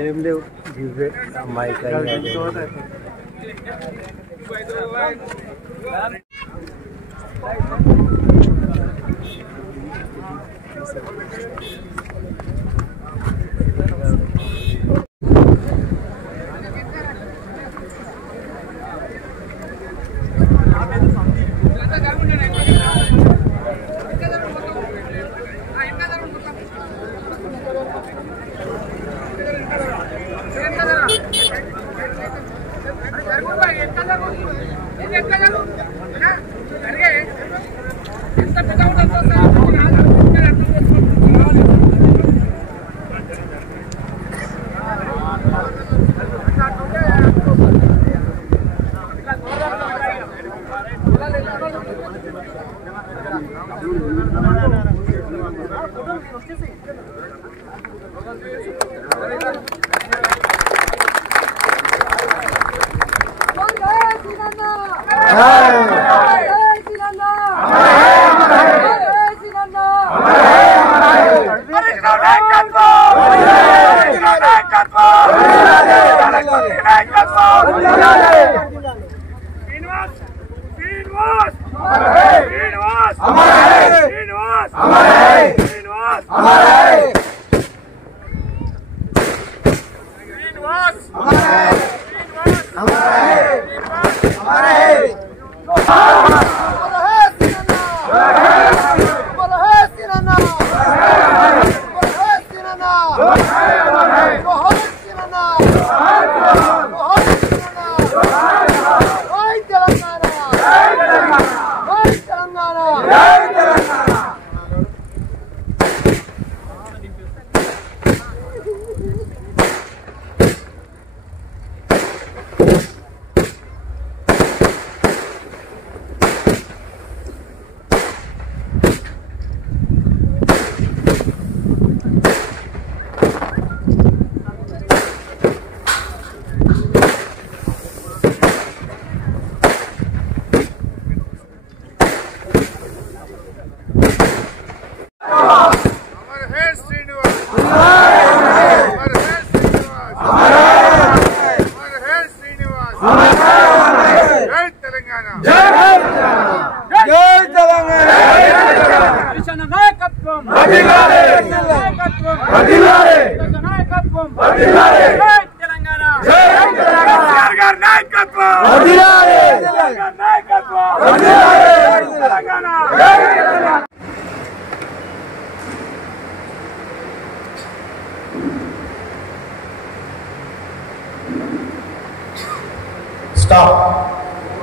ఏం లేవు ఇవే అమ్మాయి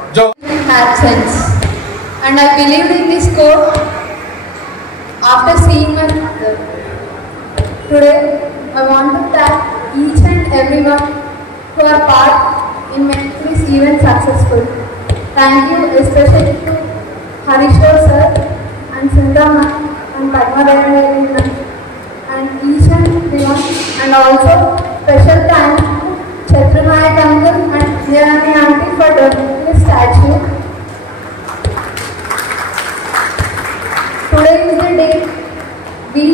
absence, and I believed in this quote after seeing my mother. Today, I want to thank each and everyone who are part in making this event successful. Thank you especially to Harishwar sir and Sundama and Padma and each and everyone, and also special thanks to Chatranayak uncle and Dhyani auntie for donating the statue. Today is the day we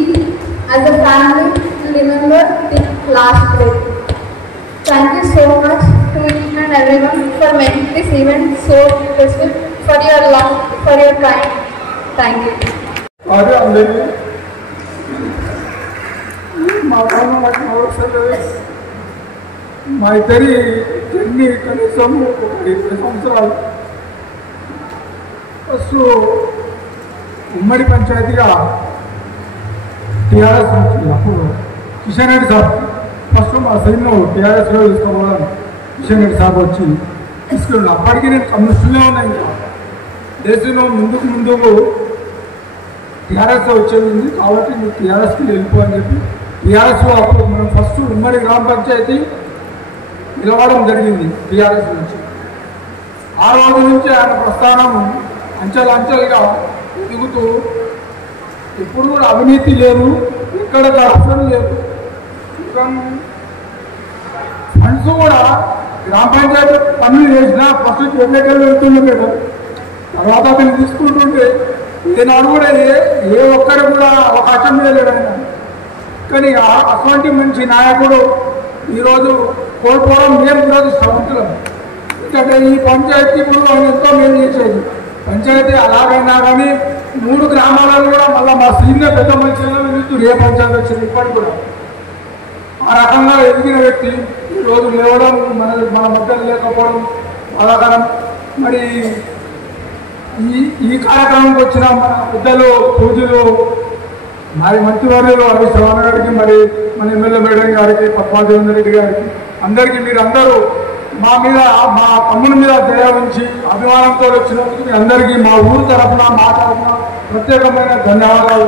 as a family will remember the last breath. Thank you so much to each and everyone for making this event so successful, for your love, for your time. Thank you. మా ఇద్దరి journey కనీసం 20 సంవత్సరాలు. First ఉమ్మడి పంచాయతీగా TRS వచ్చింది. అప్పుడు Kishan Reddy sir first మా సైన్లో టీఆర్ఎస్లో తీసుకోవడం కిషన్ రెడ్డి సార్ వచ్చి తీసుకెళ్ళి అప్పటికి నేను కమ్యూనిస్టులే ఉన్నాయి. ఇంకా దేశంలో ముందుకు టీఆర్ఎస్ వచ్చేది కాబట్టి నువ్వు టీఆర్ఎస్కి వెళ్ళిపో అని చెప్పి టీఆర్ఎస్లో అప్పుడు మనం ఫస్ట్ ఉమ్మడి గ్రామ పంచాయతీ నిలవడం జరిగింది టీఆర్ఎస్ నుంచి. ఆ రోజు నుంచి ఆయన ప్రస్థానం అంచెలుగా ఎదుగుతూ ఇప్పుడు కూడా అవినీతి లేదు, ఎక్కడ కరప్షన్ లేదు. ఫండ్స్ కూడా గ్రామ పంచాయతీ పనులు చేసినా ఫస్ట్ కాన్స్టిట్యూట్ ఎన్నికలు వెళ్తుండే మేడం. తర్వాత అతను తీసుకుంటుంటే ఈనాడు కూడా ఏ ఒక్కరు కూడా అవకాశం ఇవ్వలేడు ఆయన. కానీ అటువంటి మంచి నాయకుడు ఈరోజు కోల్పోవడం మేము ఈరోజు శ్రమంతులం. ఎందుకంటే ఈ పంచాయతీ ఇప్పుడు ఆయన ఎంతో మేలు చేసేది. పంచాయతీ అలాగైనా కానీ 3 గ్రామాలలో కూడా మళ్ళీ మా సీనియర్ పెద్ద మనుషులు వెళ్తూ ఏ పంచాయతీ వచ్చింది ఇప్పటికి కూడా ఆ రకంగా ఎదిగిన వ్యక్తి ఈరోజు లేవడం మన మధ్యలో లేకపోవడం బాధాకరం. మరి ఈ కార్యక్రమంకి వచ్చిన మన పెద్దలు పూజలు మరి మంత్రివర్యులు హరీష్ రావు గారికి, మరి మన ఎమ్మెల్యే మేడం గారికి, పద్మాదేవేంద్ర రెడ్డి గారికి, అందరికీ మీరందరూ మా మీద మా తమ్ముడి మీద దయ ఉంచి అభిమానంతో వచ్చినందుకు మీ అందరికీ మా ఊరు తరఫున మా తరఫున ప్రత్యేకమైన ధన్యవాదాలు.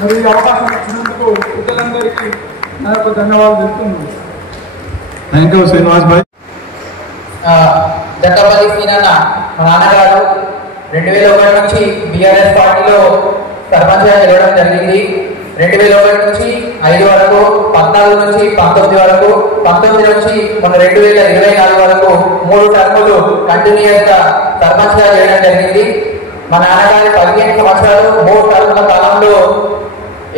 మరి అవకాశం ఇచ్చినందుకు పెద్దలందరికీ నా యొక్క ధన్యవాదాలు తెలుపుతున్నాను. థ్యాంక్ యూ శ్రీనివాస్ భాయ్. జక్కపల్లి సీనన్న మా నాన్నగారు 2001 నుంచి బీఆర్ఎస్ పార్టీలో సర్పంచ్గా గెలవడం జరిగింది. 2001 నుంచి 5 వరకు, 14 నుంచి 19 వరకు, 19 నుంచి మన 2024 వరకు 3 టర్ములు కంటిన్యూస్ గా సర్పంచ్గా చేయడం జరిగింది. మా నాన్నగారి 15 సంవత్సరాలు 3 టర్ముల కాలంలో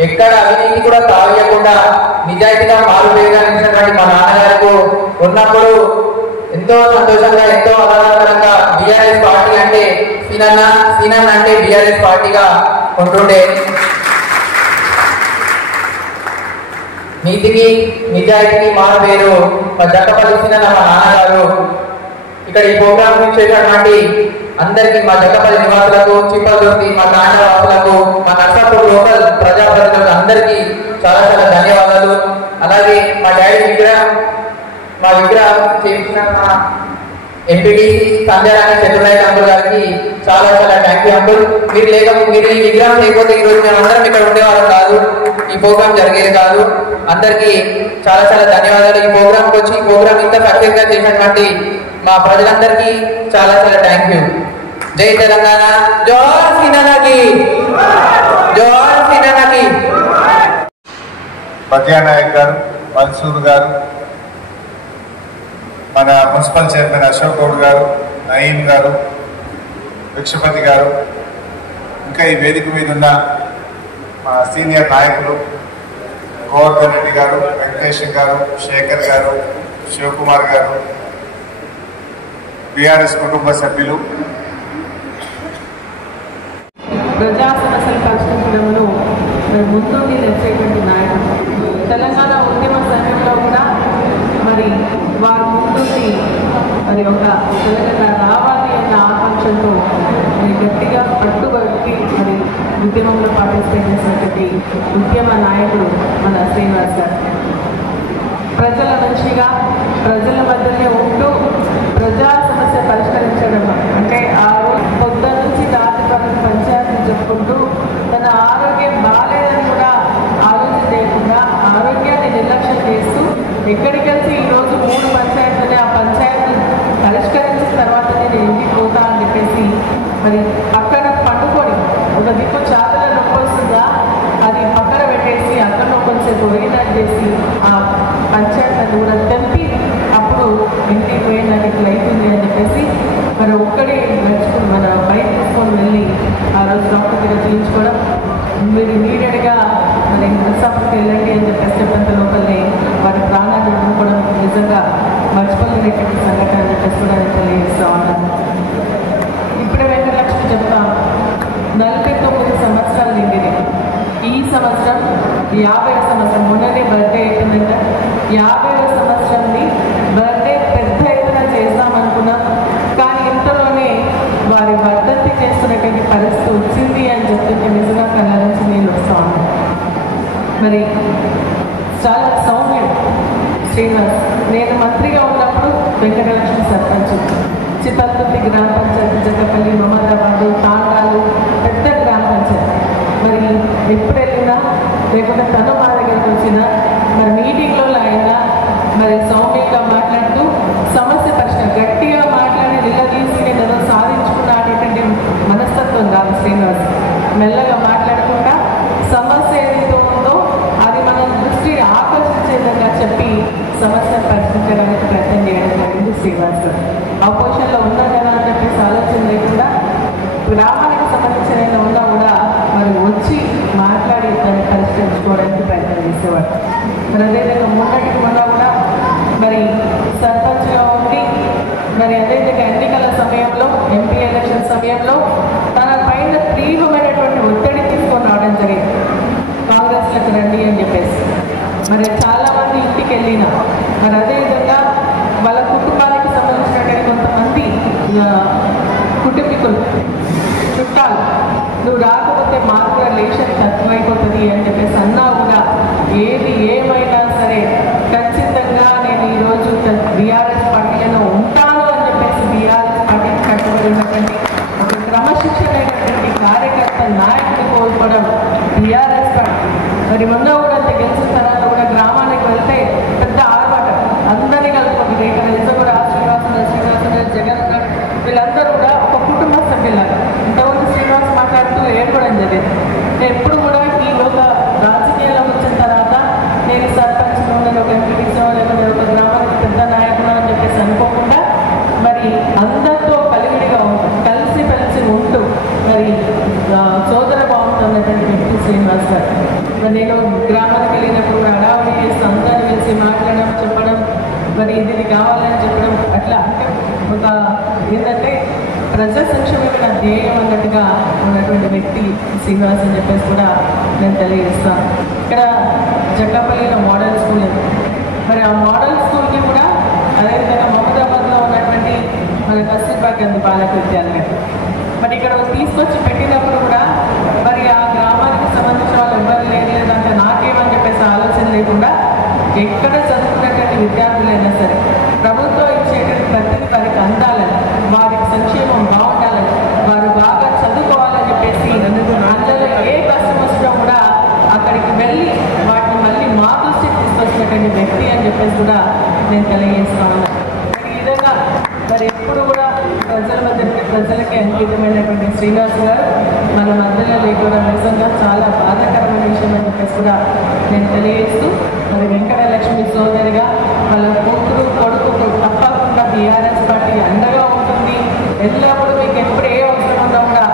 ఎక్కడ అవినీతి కూడా తాగకుండా నిజాయితీగా మారుపేరుగా నిలిచినటువంటి మా నాన్నగారికి ఉన్నప్పుడు ఎంతో సంతోషంగా, ఎంతో ఆనందకరంగా బీఆర్ఎస్ పార్టీ అంటే సీనన్న అంటే బీఆర్ఎస్ పార్టీగా ఉంటుండే. నీతికి నిజాయితీకి మారుపేరు జక్కపల్లి సీనన్న మా నాన్నగారు. ఇక్కడ ఈ ప్రోగ్రాం చేసినటువంటి అందరికీ, మా జక్కపల్లి నివాసులకు, చిప్పలదుర్తి, మా కాండవాసులకు, మా నర్సాపూర్ లోకల్ ప్రజాప్రతినిధులకు అందరికీ చాలా చాలా ధన్యవాదాలు. అలాగే మా డాడీ విగ్రహం చేసిన ఎంపీటీసీ సంజయరాణి చంద్రనాయక్ అంకుల్ గారికి చాలా చాలా థ్యాంక్ యూ అంకుల్. మీరు ఈ విగ్రహం చేయకపోతే ఈరోజు మేము అందరం ఇక్కడ ఉండేవాళ్ళం కాదు, ఈ ప్రోగ్రామ్ జరిగేది కాదు. అందరికీ చాలా చాలా ధన్యవాదాలు. ఈ ప్రోగ్రామ్కి వచ్చి ఈ ప్రోగ్రామ్ ఇంత సక్సెస్ గా చేసినటువంటి మా ప్రజలందరికీ చాలా చాలా థ్యాంక్ యూ. జై తెలంగాణ, జోహార్ సీనన్నకి, జోహార్ సీనన్నకి. పద్యానాయక్ గారు, మన్సూర్ గారు, మన మున్సిపల్ చైర్మన్ అశోక్ గౌడ్ గారు, నయీం గారు, భిక్షపతి గారు, ఇంకా ఈ వేదిక మీద ఉన్న మా సీనియర్ నాయకులు గోవర్ధన్ రెడ్డి గారు, వెంకటేష్ గారు, శేఖర్ గారు, శివకుమార్ గారు, బీఆర్ఎస్ కుటుంబ సభ్యులు, ప్రజా సమస్యలు పరిష్కరించడంలో ముందుండి నడిచేటువంటి నాయకులు. తెలంగాణ ఉద్యమ సమయంలో కూడా మరి వారు ముందుండి మరి ఒక తెలంగాణ రావాలి అన్న ఆకాంక్షతో గట్టిగా పట్టుబట్టి మరి ఉద్యమంలో పార్టిసిపేట్ చేసినటువంటి ఉద్యమ నాయకుడు మన శ్రీనివాస్ గారు. ప్రజల మంచిగా ప్రజల మధ్యనే ఉంటూ ప్రజా సమస్య పరిష్కరించడం అంటే ఆ రోజు పొద్దున్న నుంచి రాత్రి వరకు పంచాయతీ చెప్పుకుంటూ తన ఆరోగ్యం బాగాలేదని కూడా ఆలోచన చేయకుండా ఆరోగ్యాన్ని నిర్లక్ష్యం చేస్తూ ఎక్కడికి వెళ్తే ఈరోజు 3 పంచాయతీలు ఆ పంచాయతీ పరిష్కరించిన తర్వాత నేను ఇంటికి పోతా అని చెప్పేసి మరి పక్కన పండుకొని ఒక దిక్కు చాతల నొప్పి వస్తుందా అది పక్కన పెట్టేసి అక్కడ కొంచెం ఒరిగినట్టు చేసి ఆ పంచాయతీ కూడా తెంపి అప్పుడు ఇంటికి పోయినట్టు ఇట్లా అవుతుంది అని చెప్పేసి మరి ఒక్కడే నడుచుకుని మన బయట తీసుకొని వెళ్ళి ఆ రోజు డాక్టర్ దగ్గర చేయించుకోవడం, మీరు ఇమీడియట్గా మరి నర్సాపూర్కి వెళ్ళండి అని చెప్పేసి చెప్పేంత లోపలనే వారి ప్రాణాలు వదులుకోవడం నిజంగా మర్చిపోలేనటువంటి సంఘటన అని చెప్పేసి కూడా నేను తెలియజేస్తూ ఉన్నాను. ఇప్పుడే వెంకటలక్ష్మి చెప్తాను, 49 సంవత్సరాలు నిండినాయి. ఈ సంవత్సరం 50వ సంవత్సరం, మొన్ననే బర్త్డే అయిపోయిందంట. 50వ సంవత్సరంని బర్త్డే పెద్ద ఎత్తున చేద్దామనుకున్నాం, కానీ ఇంతలోనే వారి వర్ధంతి చేస్తున్నటువంటి పరిస్థితి వచ్చింది అని చెప్తుంటే నిజంగా కళ్ళ నుంచి నీళ్ళు వస్తూ ఉన్నాయి. మరి చాలా సౌమ్యం శ్రీనివాస్. నేను మంత్రిగా ఉన్నప్పుడు వెంకటలక్ష్మి సర్పంచ్, చిత్తల్తుర్తి గ్రామ పంచాయతీ, జక్కపల్లి, మమదాబాదు, తాండాలు పెద్ద గ్రామ పంచాయతీ. మరి ఎప్పుడు వెళ్ళినా లేకుంటే తను మా దగ్గరకు వచ్చినా మరి మీటింగ్లో అయినా మరి సౌమ్యంగా మాట్లాడుతూ సమస్య పరిష్కారం గట్టిగా మాట్లాడి నిలదీసి నేను ఏదో సాధించుకున్నా అనేటువంటి మనస్తత్వం కాదు శ్రీనివాస్. మెల్లగా మాట్లాడకుండా సమస్య ఏదైతే ఉందో అది మన దృష్టి ఆకర్షించే విధంగా చెప్పి సమస్య పరిష్కరించడానికి ప్రయత్నం చేయడం జరిగింది శ్రీనివాస్ గారు. ఆపోజిషన్లో ఉన్నా కదా అని చెప్పేసి ఆలోచన లేకుండా గ్రామానికి సంబంధించిన ఉన్నా కూడా మరి వచ్చి మాట్లాడి దాన్ని పరిష్కరించుకోవడానికి ప్రయత్నం చేసేవాడు. మరి అదేవిధంగా మొన్నటికి మొన్న కూడా మరి సర్పంచ్గా ఉండి మరి అదేవిధంగా ఎన్నికల సమయంలో ఎంపీ ఎలక్షన్ సమయంలో తన పైన తీవ్రమైనటువంటి ఒత్తిడి తీసుకొని రావడం జరిగింది. కాంగ్రెస్లకు రండి అని చెప్పేసి మరి చాలామంది ఇంటికి వెళ్ళిన మరి అదేవిధంగా వాళ్ళ కుటుంబానికి సంబంధించినటువంటి కొంతమంది కుటుంబీకులు చుట్టాలు నువ్వు రాకపోతే మాకు కూడా రేషన్ తక్కువైపోతుంది అని చెప్పేసి అన్నా కూడా ఏది ఏమైనా సరే ఖచ్చితంగా నేను ఈరోజు బీఆర్ఎస్ పార్టీలో ఉంటాను అని చెప్పేసి బీఆర్ఎస్ పార్టీకి కట్టుబడినటువంటి ఒక క్రమశిక్షణైనటువంటి కార్యకర్త నాయకుడు కోల్పోవడం బీఆర్ఎస్ పార్టీ. మరి మొన్న కూడా గెలిచిన తర్వాత కూడా గ్రామానికి వెళ్తే పెద్ద ఆర్భాటం అందరినీ కలుపుకుంటుంది. ఇక్కడ నిజం కూడా శ్రీనివాసరావు జగన్ వీళ్ళందరూ కూడా ఒక కుటుంబ సభ్యులాగా ఇంతకుముందు శ్రీనివాస్ మాట్లాడుతూ ఏడుకోవడం జరిగింది. నేను ఎప్పుడు కూడా ఈ ఒక రాజకీయాల్లోకి వచ్చిన తర్వాత నేను సర్పంచ్ నేను ఒక ఎంపీటీసో లేకపోతే ఒక గ్రామానికి పెద్ద నాయకుడు అని చెప్పేసి అనుకోకుండా మరి అందరితో కలివిడిగా కలిసి ఉంటూ మరి సోదర భావంతో ఉన్నటువంటి వ్యక్తి శ్రీనివాస్ గారు. మరి నేను గ్రామానికి వెళ్ళినప్పుడు కూడా హడావుడి చేసి అందరిని కలిసి మాట్లాడడం చెప్పడం మరి ఇది కావాలని చెప్పడం అట్లా అంటే ఒక ఏంటంటే ప్రజా సంక్షేమమే నా ధ్యేయం అన్నట్టుగా ఉన్నటువంటి వ్యక్తి శ్రీనివాస్ అని చెప్పేసి కూడా నేను తెలియజేస్తాను. ఇక్కడ జట్లపల్లిలో మోడల్ స్కూల్ ఉంది. మరి ఆ మోడల్ స్కూల్కి కూడా అదేవిధంగా మహబూబాబాద్లో ఉన్నటువంటి మన కస్తూర్బా గాంధీ బాలిక విద్యాలయం మరి ఇక్కడ తీసుకొచ్చి పెట్టినప్పుడు కూడా మరి ఆ గ్రామానికి సంబంధించిన వాళ్ళు ఎవ్వరు లేదంటే నాకేమని చెప్పేసి ఆలోచన లేకుండా ఎక్కడ చదువుకున్నటువంటి విద్యార్థులైనా సరే ప్రభుత్వం ఇచ్చేటువంటి ప్రతిదీ వారికి అందాలని వారికి సంక్షేమం బాగుండాలని వారు బాగా చదువుకోవాలని చెప్పేసి అందులో ఏ కష్టం వచ్చినా కూడా అక్కడికి వెళ్ళి వాటిని మళ్ళీ మా దృష్టికి తీసుకొచ్చినటువంటి వ్యక్తి అని చెప్పేసి కూడా నేను తెలియజేస్తా ఉన్నాను. ఈ విధంగా మరి ఎప్పుడు కూడా ప్రజలకి అంకితమైనటువంటి శ్రీనివాస్ గారు మన మధ్యలో లేకపోవడం నిజంగా చాలా బాధాకరమైన విషయం అని చెప్పేసి కూడా నేను తెలియజేస్తూ మరి వెంకటలక్ష్మి సోదరిగా వాళ్ళ కూతురు కొడుకు తప్పకుండా బీఆర్ఎస్ పార్టీ అండగా ఉంటుంది. ఎల్లప్పుడూ మీకు ఎప్పుడు ఏ అవసరం ఉన్నా కూడా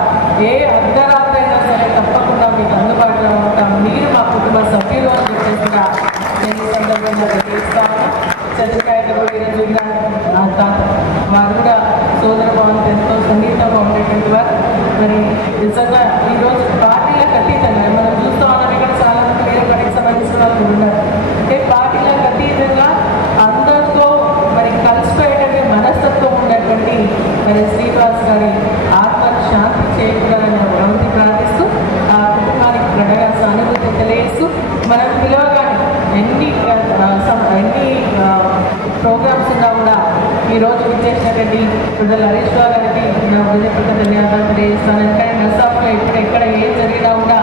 ఏ అర్ధరాత్రి అయినా సరే తప్పకుండా మీకు అందుబాటులో ఉంటాం. మీరు మా కుటుంబ సభ్యులు అని చెప్పేసి కూడా నేను ఈ సందర్భంగా తెలియజేస్తాను. చంద్రకాయలు కూడా ఈరోజు నా తాత వారు కూడా సోదర భావంతో ఎంతో సన్నిహితంగా ఉండేటువంటి వారు. మరి నిజంగా ఈరోజు పార్టీలకు అతీతంగా మనం చూస్తూ ఉన్నాం. ఇక్కడ చాలా మంది వేరే పార్టీకి సంబంధించిన వాళ్ళు ఉన్నారు. అంటే పార్టీలకు అతీతంగా అందరితో మరి కలిసిపోయేటువంటి మనస్తత్వం ఉన్నటువంటి మరి శ్రీనివాస్ గారి ఆత్మకు శాంతి చేకూరాలని భగవంతుని ప్రార్థిస్తూ ఆ కుటుంబానికి ప్రగాఢ సానుభూతి తెలియజేస్తూ మనం పిలవగానే ఎన్ని ప్రోగ్రామ్స్ ఉన్నా కూడా ఈరోజు విచ్చేసినటువంటి ప్రజల హరీష్ రావు గారికి నా హృదయపూర్వక ధన్యవాదాలు తెలియజేస్తాను. ఎందుకంటే నర్సాపులో ఎక్కడ ఏం జరిగినా కూడా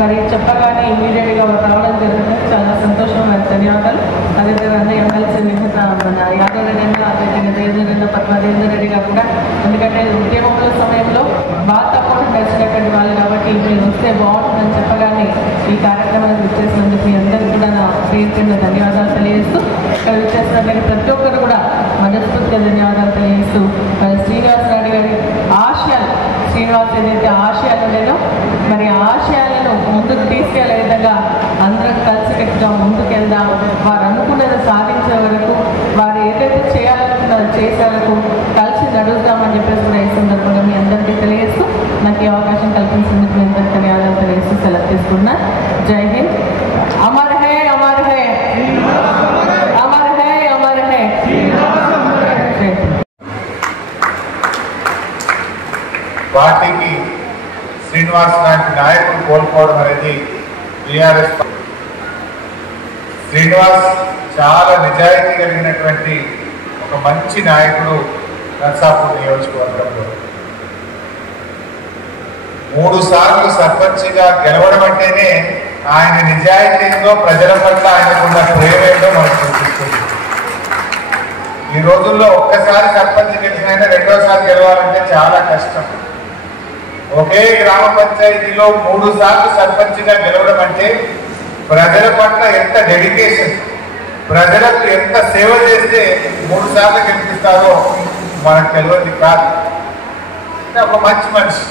మరి చెప్పగానే ఇమీడియట్గా రావడం జరుగుతుంది. చాలా సంతోషం, మరి ధన్యవాదాలు. అదేవిధంగా అన్నయ్య ఎమ్మెల్సీ మిగత మన యాదవ్ రెడ్డి గారు అదేవిధంగా దేవేంద్ర పద్మాదేవేంద్ర రెడ్డి గారు కూడా ఎందుకంటే ఉద్యమంలో సమయంలో బాగా తప్పకుండా నడిచినటువంటి వాళ్ళు కాబట్టి మీరు వస్తే బాగుంటుందని చెప్పగానే ఈ కార్యక్రమానికి విచ్చేసినందుకు మీ అందరికీ కూడా నా పేరు ధన్యవాదాలు తెలియజేస్తూ ఇక్కడ విచ్చేసినటువంటి ప్రతి ఒక్కరు కూడా మనస్ఫూర్తిగా ధన్యవాదాలు తెలియజేస్తూ మరి శ్రీనివాస్ రెడ్డి గారి ఆశయాలు శ్రీనివాస్ ఏదైతే ఆశయాలు లేదో మరి ఆశయాలను ముందుకు తీసుకెళ్లే విధంగా అందరం కలిసికట్టుగా ముందుకెళ్దాం. వారు అనుకున్నది సాధించే వరకు వారు ఏదైతే చేయాలనుకున్నారో చేసే వరకు కలిసి నడుద్దామని చెప్పేసి కూడా ఈ సందర్భంగా మీ అందరికీ తెలియజేస్తూ నాకు ఈ అవకాశం కల్పించినందుకు మీ అందరికీ ధన్యవాదాలు తెలియజేస్తూ సెలవు తీసుకున్నా. జై Hind. Amar high Amar high Amar high Amar high. పార్టీకి శ్రీనివాస్ లాంటి నాయకులు కోల్పోవడం అనేది బీఆర్ఎస్. శ్రీనివాస్ చాలా నిజాయితీ కలిగినటువంటి ఒక మంచి నాయకుడు. నర్సాపూర్ నియోజకవర్గంలో 3 సార్లు సర్పంచ్గా గెలవడం అంటేనే ఆయన నిజాయితీతో ప్రజల పట్ల ఆయనకున్న ప్రేమేంటో మనకు చూపిస్తుంది. ఈ రోజుల్లో ఒక్కసారి సర్పంచ్ గెలిచిన రెండోసారి గెలవాలంటే చాలా కష్టం. ఒకే గ్రామ పంచాయతీలో 3 సార్లు సర్పంచ్గా గెలవడం అంటే ప్రజల పట్ల ఎంత డెడికేషన్, ప్రజలకు ఎంత సేవ చేస్తే 3 సార్లు గెలిపిస్తారో మనకు తెలియదు కాదు. ఒక మంచి మనిషి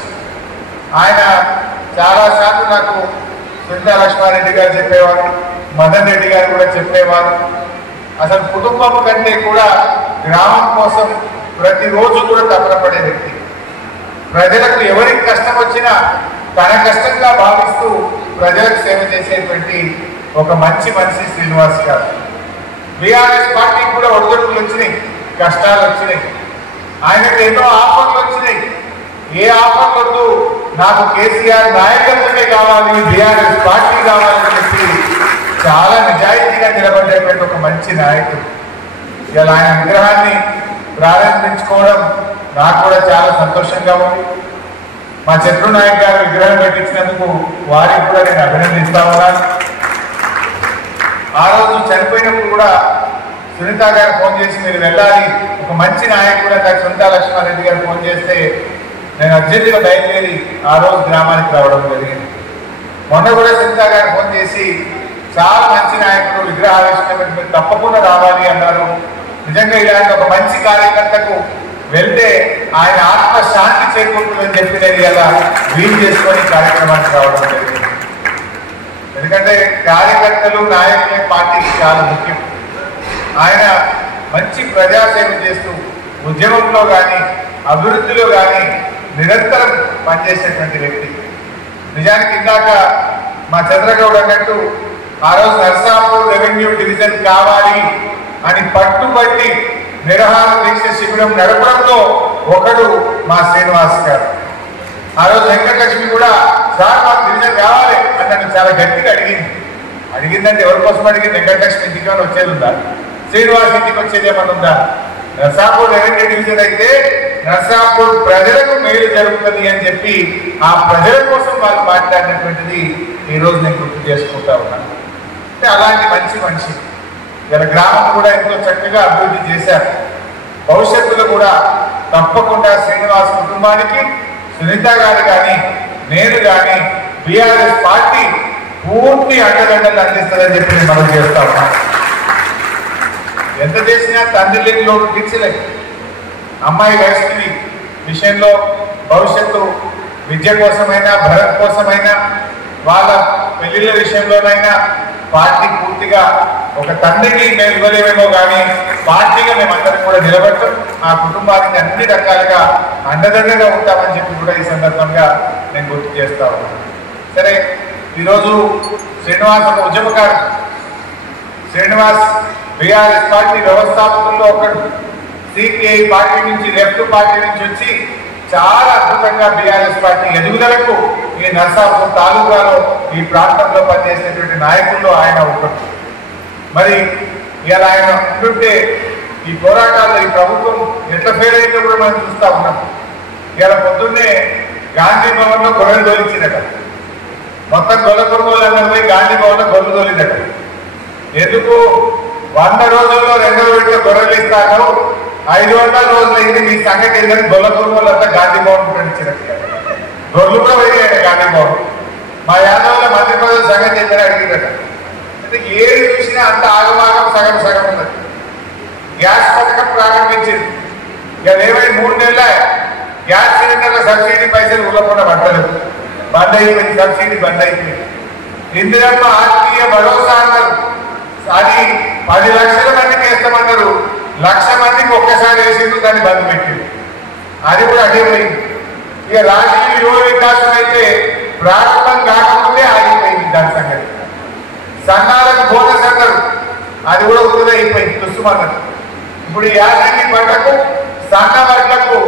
ఆయన. చాలాసార్లు నాకు సునీతా లక్ష్మారెడ్డి గారు చెప్పేవారు, మదన్ రెడ్డి గారు కూడా చెప్పేవారు. అసలు కుటుంబం కంటే కూడా గ్రామం కోసం ప్రతిరోజు కూడా తపనపడే వ్యక్తి. ప్రజలకు ఎవరికి కష్టం వచ్చినా తన కష్టంగా భావిస్తూ ప్రజలకు సేవ చేసేటువంటి ఒక మంచి మనిషి శ్రీనివాస్ గారు. బీఆర్ఎస్ పార్టీకి కూడా ఒడిదుడుకులు వచ్చినాయి, కష్టాలు వచ్చినాయి, ఆయనకు ఎన్నో ఆఫర్లు వచ్చినాయి. ఏ ఆఫర్ వద్దు, నాకు కేసీఆర్ నాయకత్వమే కావాలి, బీఆర్ఎస్ పార్టీ కావాలని చెప్పి చాలా నిజాయితీగా నిలబడేటువంటి ఒక మంచి నాయకుడు. ఇలా ఆయన విగ్రహాన్ని ప్రారంభించుకోవడం నాకు కూడా చాలా సంతోషంగా ఉంది. మా చంద్రు నాయక్ గారు విగ్రహం పెట్టించినందుకు వారికి కూడా నేను అభినందిస్తా ఉన్నాను. ఆ రోజు చనిపోయినప్పుడు కూడా సునీత గారు ఫోన్ చేసి మీరు వెళ్ళాలి, ఒక మంచి నాయకుడు నాకు సునీతా లక్ష్మారెడ్డి గారు ఫోన్ చేస్తే నేను అర్జెంటుగా బయలుదేరి ఆ రోజు గ్రామానికి రావడం జరిగింది. మొన్న కూడా సునీత గారు ఫోన్ చేసి చాలా మంచి నాయకుడు, విగ్రహావిష్కరణకు మీరు తప్పకుండా రావాలి అన్నారు. నిజంగా ఇలాంటి ఒక మంచి కార్యకర్తకు వెళ్తే ఆయన ఆత్మ శాంతి చేకూరుతుందని చెప్పి నేను ఇలా వీలు చేసుకొని కార్యక్రమానికి రావడం జరిగింది. ఎందుకంటే కార్యకర్తలు నాయకులే పార్టీకి చాలా ముఖ్యం. ఆయన మంచి ప్రజాసేవ చేస్తూ ఉద్యమంలో కానీ అభివృద్ధిలో కానీ నిరంతరం పనిచేసేటువంటి వ్యక్తి. నిజానికి ఇందాక మా చంద్రగౌడ్ అన్నట్టు ఆ రోజు నర్సాపూర్ రెవెన్యూ డివిజన్ కావాలి అని పట్టుబట్టి నిరాహార దీక్ష శిబిరం నడపడంలో ఒకడు మా శ్రీనివాస్ గారు. ఆ రోజు వెంకటలక్ష్మి కూడా సార్ మాకు డివిజన్ కావాలి అని నన్ను చాలా గట్టిగా అడిగిందంటే ఎవరి కోసం అడిగింది? వెంకటలక్ష్మి ఇంటికి ఏమైనా వచ్చేది ఉందా? శ్రీనివాస్ ఇంటికి వచ్చేది ఏమన్నా ఉందా? నర్సాపూర్ రెవెన్యూ డివిజన్ అయితే నర్సాపూర్ ప్రజలకు మేలు జరుగుతుంది అని చెప్పి ఆ ప్రజల కోసం వాళ్ళు మాట్లాడినటువంటిది ఈ రోజు నేను గుర్తు చేసుకుంటా ఉన్నాను. అంటే అలాంటి మంచి మనిషి. ఇలా గ్రామం కూడా ఎంతో చక్కగా అభివృద్ధి చేశారు. భవిష్యత్తులో కూడా తప్పకుండా శ్రీనివాస్ కుటుంబానికి సునీత గారు కానీ నేను కానీ బీఆర్ఎస్ పార్టీ పూర్తి అండదండలు అందిస్తుందని చెప్పి నేను మనం చేస్తా ఉన్నాను. ఎంత చేసినా తండ్రి లేని లోటు తీర్చలేదు. అమ్మాయి వైష్ణవి విషయంలో భవిష్యత్తు విద్య కోసమైనా భరత్ కోసమైనా వాళ్ళ పెళ్లిళ్ళ విషయంలోనైనా పార్టీ పూర్తిగా ఒక తండ్రిని మేము ఇవ్వలేమేమో కానీ పార్టీగా మేమందరం కూడా నిలబడతాం. ఆ కుటుంబానికి అన్ని రకాలుగా అండదండగా ఉంటామని చెప్పి కూడా ఈ సందర్భంగా నేను గుర్తు చేస్తా ఉన్నాను. సరే, ఈరోజు శ్రీనివాస్ ఒక ఉద్యమకారు. శ్రీనివాస్ బీఆర్ఎస్ పార్టీ వ్యవస్థాపకుల్లో ఒకడు. సిపిఐ పార్టీ నుంచి, లెఫ్ట్ పార్టీ నుంచి వచ్చి చాలా అద్భుతంగా బీఆర్ఎస్ పార్టీ ఎదుగుదలకు ఈ నర్సాపూర్ తాలూకాలో ఈ ప్రాంతంలో పనిచేసేటువంటి నాయకుల్లో ఆయన ఒకడు. మరి ఇలా ఆయన ఉంటుంటే ఈ పోరాటాల్లో ఈ ప్రభుత్వం ఎట్లా ఫెయిల్ అయితే కూడా మనం చూస్తా ఉన్నాం. ఇలా పొద్దున్నే గాంధీ భవన్లో గొర్రెలు తోలించిందట. మొత్తం గొల్ల కుటుంబాలు అందరూ పోయి గాంధీ భవన్లో గొర్రెలు తోలిందట. ఎందుకు? 100 రోజుల్లో 2వ విడత గొర్రెలు ఇస్తాను, 500 రోజులు అయింది మీ సంగతి ఏంటని గొల్ల కుటుంబాలంతా గాంధీ భవన్ ప్రకటించినట్టు. గొర్రెలు కూడా పోయాడు గాంధీ భవన్. మా యాదవుల మధ్యప్రదేశ్ సంగతి ఏంటని అడిగిందట. అంటే ఏది చూసినా అంత ఆగమాగం సగం సగం ఉన్నది. గ్యాస్ పథకం ప్రారంభించింది. ఇక ఏమైంది? 3 నెలల గ్యాస్ సిలిండర్ల సబ్సిడీ పైసలు ఊళ్ళకుండా పడతలేదు. బంద్ అయిపోయింది, సబ్సిడీ బంద్ అయిపోయింది. ఇందిరమ్మ ఆత్మీయ భరోసా అన్నారు. అది 10 లక్షల మందికి వేస్తామన్నారు. 1,00,000 మందికి ఒక్కసారి వేసింది, దాన్ని బంద్ పెట్టింది. అది కూడా అడిగిపోయింది. ఇక రాజకీయ యువ వికాసం అయితే ప్రారంభం కాకపోతే ఆగిపోయింది దాని సంగతి. సన్నాలకు బోనస్ అన్నారు, అది కూడా వృధా అయిపోయింది, తుస్సుమన్నారు. ఇప్పుడు ఈ యాసంగి పంటకు సన్న వర్గలకు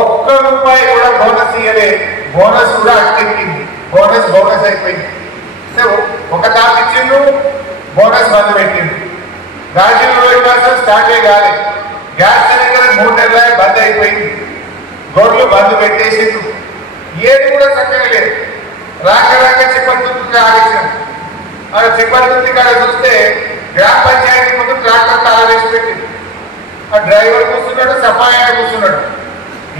₹1 కూడా బోనస్ ఇయ్యలే. బోనస్ కూడా అట్టెక్కింది. బోనస్ అయిపోయింది. అంటే ఒక తాపు ఇచ్చిండు, బోనస్ బంద్ పెట్టింది. రాజకీయ వికాసం స్టార్ట్ కాలేదు. గ్యాస్ సిలిండర్ 3 నెలల బంద్ అయిపోయింది. గొర్రెలు బంద్ పెట్టేసిండు. ఏది కూడా చక్కగా లేదు. రాక చిప్పంతుకి ఆగించాం. అక్కడ చిప్పంతుకి కాడ చూస్తే గ్రామ పంచాయతీ ముందు ట్రాక్టర్ తాళ వేసి పెట్టింది. ఆ డ్రైవర్ కూర్చున్నాడు, సఫాయి కూర్చున్నాడు.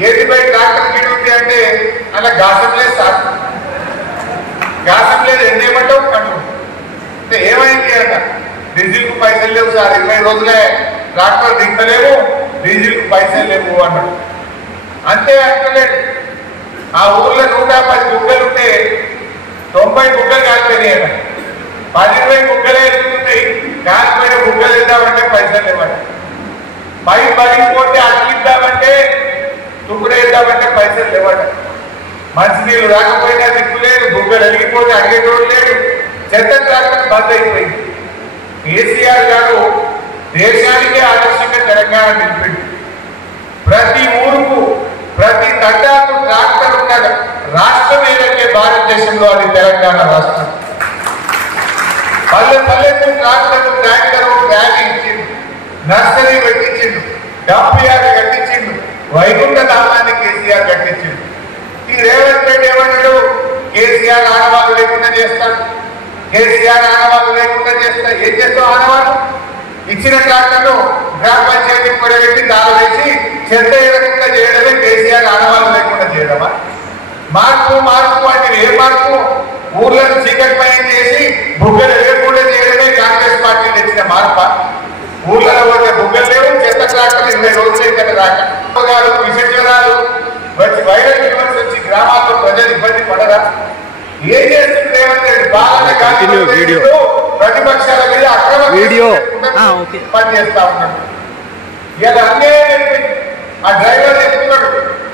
ఏది పై ట్రాక్టర్ గీడి ఉంది అంటే అలా గాసం లేదు సార్, గాసం లేదు, ఎన్నేమంటావు కట్టు. అంటే ఏమైంది అన్న? డీజిల్ కు పైసలు లేవు సార్, 20 రోజులే ట్రాక్టర్ దింపలేము, డీజిల్కు పైసలు లేవు అన్నాడు. అంతే అంటలేడు. ఆ ఊర్లో 110 బుగ్గలు ఉంటే 90 బుగ్గలు కాలిపోయినాయి అన్న. 10-20 బుగ్గలే వెళ్తున్నాయి. కాలిపోయిన బుగ్గలు ఇద్దామంటే పైసలు లేవట. పైపు పగిలిపోతే అట్లిద్దామంటే తుక్కుడు వేద్దామంటే పైసలు లేవట. మంచినీళ్ళు రాకపోయినా దిక్కు లేదు. బుగ్గలు అరిగిపోతే అడిగేటోడు లేడు. చెత్త ట్రాక్టర్ బంద్ అయిపోయింది. కేసీఆర్ గారు దేశానికే ఆదర్శంగా తెలంగాణ నిలిపింది. ప్రతి ఊరుకు ప్రతి తండాకు ట్రాక్టర్ ఉన్న రాష్ట్రం ఏదైతే భారతదేశంలో అది తెలంగాణ రాష్ట్రం. పల్లె పల్లెకు ట్రాక్టర్ ట్రాక్టర్ ర్యాలీ ఇచ్చిండు, నర్సరీ పెట్టించిండు, డంప్ యార్డ్ కట్టించిండు, వైకుంఠ ధామాన్ని కేసీఆర్ కట్టించిండు. ఈ రేవంత్ రెడ్డి ఏమన్నాడు? కేసీఆర్ ఆనవాళ్ళు లేకుండా చేస్తాడు, కేసీఆర్ ఆనవాళ్ళు లేకుండా చేస్తాడు. ఏం చేస్తావు ఆనవాళ్ళు? ఇచ్చిన ట్రాక్టర్ను గ్రామ పంచాయతీ కూడా పెట్టి తాళం వేసి చెత్త ఏదకుండా చేయడమే కేసీఆర్ ఆనవాళ్ళు లేకుండా చేయడమా? మార్పు మార్పు అంటే ఏ మార్పు? ఊర్లను చీకటిమయం చేసి బుగ్గలు లేకుండా చేయడమే కాంగ్రెస్ పార్టీ తెచ్చిన మార్పు. ఊర్లలో పోతే బుగ్గలు లేవు, చెత్త ట్రాక్టర్ 20 రోజులు అయితే రాక విసర్జనాలు వచ్చి వైరల్ ఫీవర్స్ వచ్చి గ్రామాల్లో ప్రజలు ఇబ్బంది పడరా? ఏం చేస్తుంది రేవంత్ రెడ్డి? బాగా ప్రతిపక్షాల మీద అక్రమ పనిచేస్తా ఉన్నాడు. ఇలా అన్నీ ఆ డ్రైవర్ చెప్తున్నాడు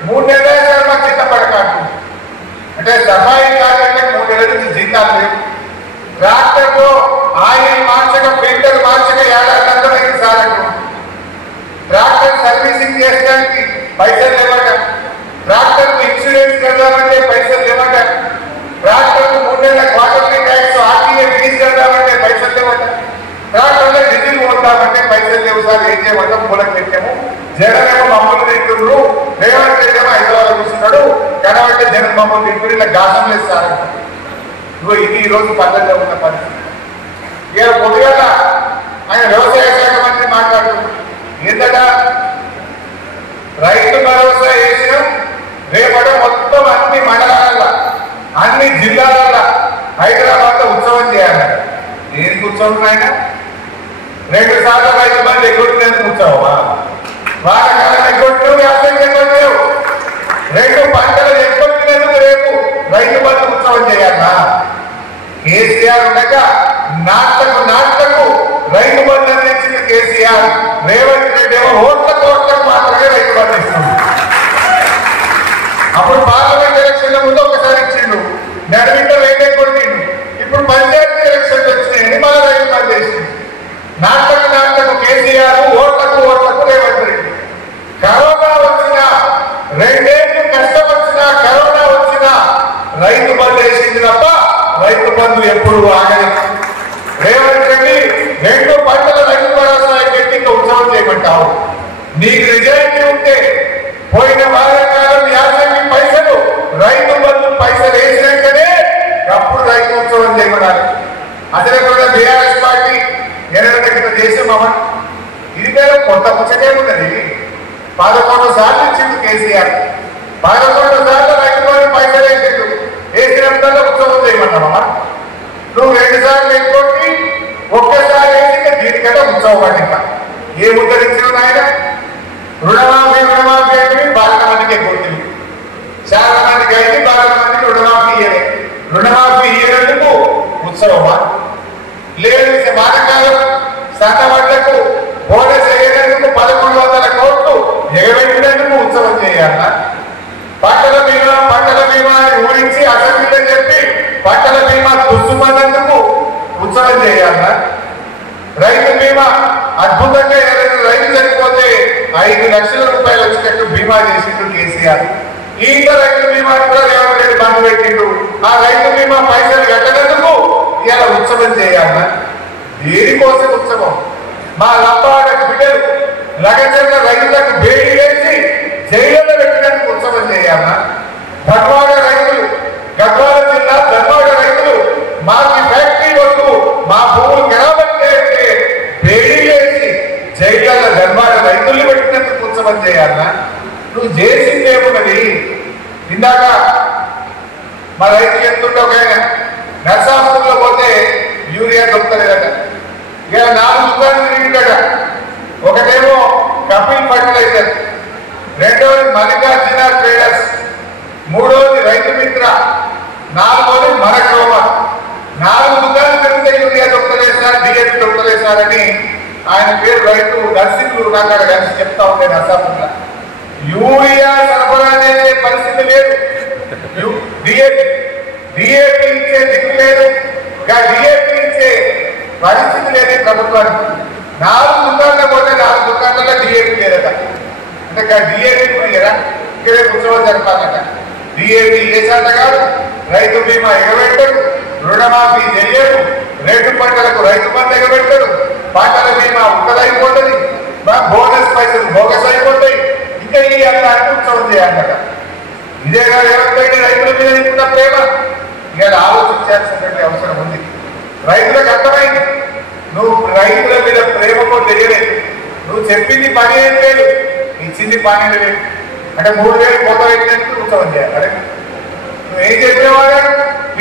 3 నెలల మాకు చిన్న పడకాడు అంటే సఫాయి కాదంటే 3 నెలల నుంచి జీతాలు లేవు. ట్రాక్టర్లో ఆయిల్ మార్చక ఫిల్టర్ మార్చక 50,000 సార్ అంటున్నాడు. ట్రాక్టర్ సర్వీసింగ్ చేయడానికి పైసలు లేవట. ట్రాక్టర్ కు ఇన్సూరెన్స్ కడదామంటే పైసలు లేవట. ట్రాక్టర్ కు 3 నెలల క్వార్టర్లీ ట్యాక్స్ ఆర్టీఏ ఫీజు కడదామంటే పైసలు లేవట. ట్రాక్టర్ లో డీజిల్ పోతామంటే పైసలు లేవు సార్. ఏం చేయమంటాం? మూలకు పెట్టాము. జగనేమో మమ్మల్ని తింటున్నారు, రేవంత్ రెడ్డి ఏమో హైదరాబాద్ కూర్చున్నాడు. కనబట్టే జగన్ మమ్మల్ని తింటున్నారు. ఇలా గాసం లేదు సార్. ఇది ఈ రోజు పద్ధతిలో ఉన్న పరిస్థితి. ఇవాళ పొద్దుగాల ఆయన వ్యవసాయ శాఖ మంత్రి మాట్లాడుతున్నారు. ఏంటట? రైతు భరోసా వేసినాం, రేపటి మొత్తం అన్ని మండలాల అన్ని జిల్లాల హైదరాబాద్ లో ఉత్సవం చేయాలట. దేనికి ఉత్సవం? ఆయన 2 సార్లు రైతు బంధు ఎగ్గొట్టినందుకు ఉత్సవమా? వానకాలం ఎగ్గొట్టు, యాసంగి ఎగ్గొట్టు, 2 పంటలు ఎగ్గొట్టినందుకు రేపు రైతు బంధు ఉత్సవం చేయాలా? కేసీఆర్ ఉండగా నాట్లకు రైతు బంధు అందించిన కేసీఆర్, రేవంత్ రెడ్డి ఏమో ఓట్లకు మాత్రమే రైతు బంధు ఇస్తుంది. అప్పుడు పార్లమెంట్ ఎలక్షన్ల ముందు ఒకసారి ఇచ్చిండు, నడిమిట వేరే కొట్టిండు. ఇప్పుడు పంచాయతీ ఎలక్షన్లు వచ్చినాయని మళ్ళీ రైతు బంధు చేసిండు. నాట్లకు కేసీఆర్, ఓట్లకు రేవంత్ రెడ్డి. కరోనా వచ్చినా 2 ఏళ్ళు కష్టం వచ్చినా, కరోనా వచ్చినా రైతు బంధు వేసింది తప్ప రైతు బంధు ఎప్పుడు ఆగదు. రేవంత్ రెడ్డి 2 పంటల రైతు భరోసా పెట్టి ఇంకా ఉత్సవం చేయమంటావు? నీకు నిజాయితీ ఉంటే పోయిన వారకాలం యాసంగి పైసలు రైతు బంధు పైసలు వేసినాకనే అప్పుడు రైతు ఉత్సవం చేయమన్నారు. అసలు కూడా బీఆర్ఎస్ పార్టీ ఎన్నడూ దేశమా? ఇది పేరు కొత్త పుచ్చకేమున్నది. 11 సార్లు ఇచ్చింది కేసీఆర్. 11 సార్లు రైతు బంధు పైసలు వేసిండు. వేసినంతలో ఉత్సవం చేయమన్నామా? నువ్వు 2 సార్లు ఎక్కొట్టి ఒక్కసారి వేసి దీనికంటే ఉత్సవం పండిగా ఏ ఉద్ధరించిన ఆయన? రుణమాఫీ అంటే బాగా మందికి ఎక్కొట్టింది. చాలా మందికి అయితే బాగా మందికి రుణమాఫీ ఇయ్యలే. రుణమాఫీ ఇయ్యేందుకు ఉత్సవమా? లేదు వానకాలం సన్నవాళ్లకు బోనస్ అయ్యేందుకు 1100 కోట్లు ఎగబెట్టినందుకు ఉత్సవం చేయాలా? పంటల బీమా ఊరించి అసెంబ్లీలో చెప్పి పంటల బీమా దుస్తుమన్నందుకు ఉత్సవం చేయాలా? రైతు బీమా అద్భుతంగా రైతు చనిపోతే 5 లక్షల రూపాయలు వచ్చినట్టు బీమా చేసిండు కేసీఆర్. ఈత రైతు బీమా కూడా రేవంత్ రెడ్డి బంధు పెట్టిండు. ఆ రైతు బీమా పైసలు కట్టనందుకు ఇలా ఉత్సవం చేయాలా? దేనికోసం ఉత్సవం? మా లంబాడ బిడ్డలు లగచర్ల రైతులకు బేడి వేసి జైల్లో పెట్టినందుకు ఉత్సవం చేయాలా? ధర్వాడ రైతులు, గద్వాల జిల్లా ధర్వాడ రైతులు మాకు ఫ్యాక్టరీ వద్దు, మా భూములు గెలవట్టే అంటే బేడి వేసి జైల్లో ధర్వాడ రైతులు పెట్టినందుకు ఉత్సవం చేయాలా? నువ్వు చేసిందేమున్నది? ఇందాక మా రైతులు ఎంతుంటే ఒక ఆయన నర్సాపురంలో పోతే యూరియా దొరుకుతలేదట. ఇలా 4 దుకాణాలు తిరిగిందట. ఒకటేమో కపిల్ ఫర్టిలైజర్, రెండవది మల్లికార్జున ట్రేడర్స్, మూడవది రైతు మిత్ర, నాలుగవది మనక్రోమ. 4 దుకాణాలు పెడితే యూరియా దొరకలేదు సార్, డిఏపి దొరకలేదు సార్ అని ఆయన పేరు రైతు నర్సింగ్లు నాకు అక్కడ కలిసి చెప్తా ఉండే నర్సాపురంలో. యూరియా సరఫరా అనే పరిస్థితి లేదు, డిఏపి ఇచ్చే దిక్కు లేదు, డిఏపి ఇచ్చే పరిస్థితి లేదు ప్రభుత్వానికి. 4 దుకాణాలు పోతే 4 దుకాణాలలో డిఏపి లేదట. అంటే డిఏపి కూడా ఇక్కడే ఉత్సవం జరపాలట. డిఏపి చేశాట కాదు, రైతు బీమా ఎగబెట్టాడు, రుణమాఫీ చేయడు, రేటు పంటలకు రైతు బంధు ఎగబెట్టాడు, పంటల బీమా ఉత్తరైపోతుంది, బోనస్ పైసలు బోగస్ అయిపోతాయి. ఇంకా ఈ అంతా ఉత్సవం చేయాలట. ఇదే కాదు ఎవరికైనా రైతుల మీద ఇంత ప్రేమ ఇవాళ ఆలోచించాల్సినటువంటి అవసరం ఉంది. రైతులకు అర్థమైంది, నువ్వు రైతుల మీద ప్రేమతో తెలియలేదు, నువ్వు చెప్పింది 15,000, ఇచ్చింది 12,000, అంటే 3,000 కొత్త వ్యక్తి ఉత్సవం చేయాలి. అరే నువ్వేం చెప్పేవాడు?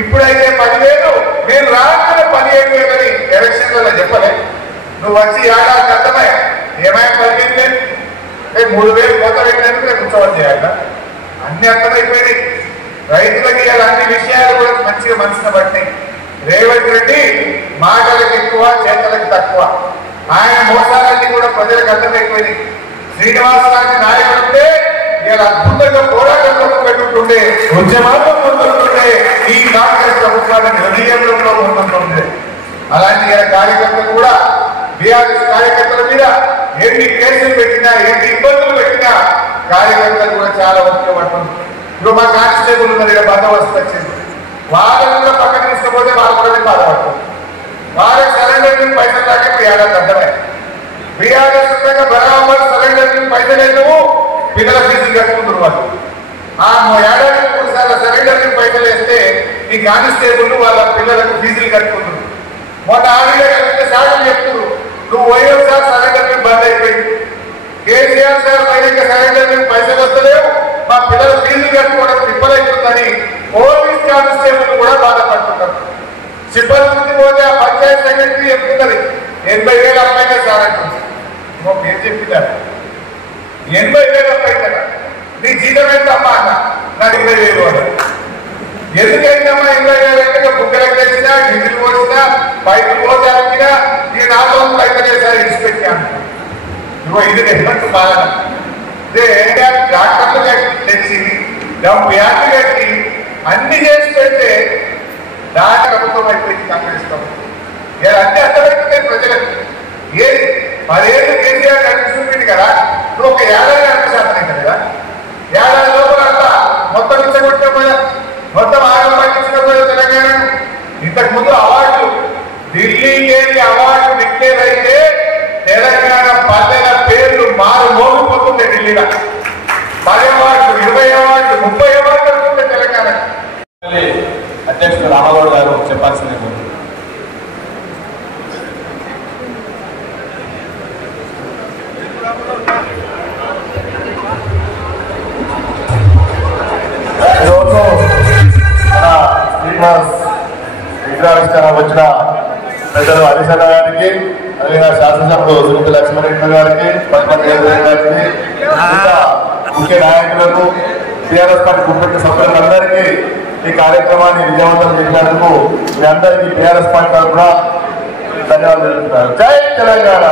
ఇప్పుడైతే 10,000, నేను రాగానే 15,000 అని ఎలక్షన్లలో చెప్పలే. నువ్వు వచ్చి ఏడాది అర్థమయ్యా ఏమైనా 15,000, 3,000 కొత్త వ్యక్తి ఉత్సవం చేయాలి. అన్ని అర్థమైపోయినాయి రైతులకి. అన్ని విషయాలు కూడా మంచిగా మనసున పట్టినాయి. రేవంత్ రెడ్డి మాటలకు ఎక్కువ, చేతలకు తక్కువ. ఆయన మోసాలన్నీ కూడా ప్రజలకు అర్థమైపోయినాయి. శ్రీనివాస్ లాంటి నాయకుడు ఉంటే ఇలా అద్భుతంగా పోరాటంలో పెట్టుకుంటుండే, ఉద్యమాల్లో ముందుంటుండే, ఈ కాంగ్రెస్ ప్రభుత్వాన్ని హృదయంలో ముందుంటుండే. అలాంటి కార్యకర్తలు కూడా బీఆర్ఎస్ కార్యకర్తల మీద ఎన్ని కేసులు పెట్టినా, ఎన్ని ఇబ్బందులు పెట్టినా కార్యకర్తలు కూడా చాలా ఉపయోగపడుతుంది. ఇప్పుడు మా కానిస్టేబుల్ ఉన్నారు, ఇక్కడ బందోబస్తు వచ్చింది, వాళ్ళని కూడా పక్కన తీసుకుపోతే వాళ్ళు కూడా బాధపడుతుంది. వాళ్ళకి సరెండర్ పైసలు దాకా ఇప్పుడు ఏడాది అర్థమై బీఆర్ఎస్ బరాబర్ సరెండర్ పైసలు ఎందుకు పిల్లల ఫీజులు కట్టుకుంటారు వాళ్ళు. ఆ ఏడాదికి 3 సార్లు సరెండర్ పైసలు వేస్తే ఈ కానిస్టేబుల్ వాళ్ళ పిల్లలకు ఫీజులు కట్టుకుంటారు. మొన్న ఆడిగా కలిగితే సాగులు చెప్తున్నారు, నువ్వు పోయే సార్ సరెండర్ బంద్ అయిపోయింది, కేసీఆర్ సార్ బయట సరెండర్ పైసలు వస్తలేవు, మా పిల్లల ఫీజులు కట్టుకోవడం తిప్పలైతుందని పోలీస్ కానిస్టేబుల్ కూడా బాధపడుతుంటారు. సిబ్బంది పోతే ఆ పంచాయతీ సెక్రటరీ చెప్తున్నది 80,000 అమ్మాయినే సార్ అంటుంది. ఏం చెప్పినారు? 80,000 అమ్మాయి కదా, నీ జీతం ఎంత అమ్మా అన్న, నాకు 20,000 అన్న. ఎందుకైందమ్మా 20,000 అంటే బుక్కలకు తెచ్చినా, గిన్నెలు పోసినా, పైపులు పోతాకినా, ఈ 4 రైతులే సార్ ఇచ్చిపెట్టాను. ఇగో ఇది నెట్టు బాగా డాక్టర్లు తెచ్చి యాడ్లు కట్టి అన్ని చేసి పెడితే దాని ప్రభుత్వం అయిపోయింది కాంగ్రెస్ ప్రభుత్వం. అన్ని అర్థమైపోతాయి ప్రజలకు. ఏది 10 ఏళ్ళు కేసీఆర్ నడిపిస్తుంది కదా, నువ్వు ఒక ఏడాది నడిపిస్తాను కదా, ఏడాది లోపల అంతా మొత్తం ఇచ్చగొట్టకపోయా, మొత్తం ఆగం పట్టించకపోయా తెలంగాణ. ఇంతకు ముందు అవార్డులు ఢిల్లీకి అవార్డు డిక్లేర్ అయితే తెలంగాణ పల్లెల పేర్లు మారు మోగిపోతుంది. ఢిల్లీలో 10 అవార్డులు, 20 అవార్డులు, 30 అవార్డులు వస్తుంది తెలంగాణ. అధ్యక్షుడు రామగౌడ్ గారు చెప్పాల్సిందే. ఈరోజు మన శ్రీనివాస్ విగ్రహావిష్కరణ వచ్చిన పెద్దలు హరిశన్న గారికి, అదేవిధంగా శాసనసభ్యులు సునీత లక్ష్మణరెడ్డి గారికి, పద్మనాభ గారికి, ఇంకా ముఖ్య నాయకులకు, టీఆర్ఎస్ పార్టీ కుటుంబ సభ్యులందరికీ ఈ కార్యక్రమాన్ని విజయవంతం చేసినందుకు మీ అందరికీ టీఆర్ఎస్ పార్టీ తరఫున ధన్యవాదాలు తెలుపుతున్నారు. జై తెలంగాణ.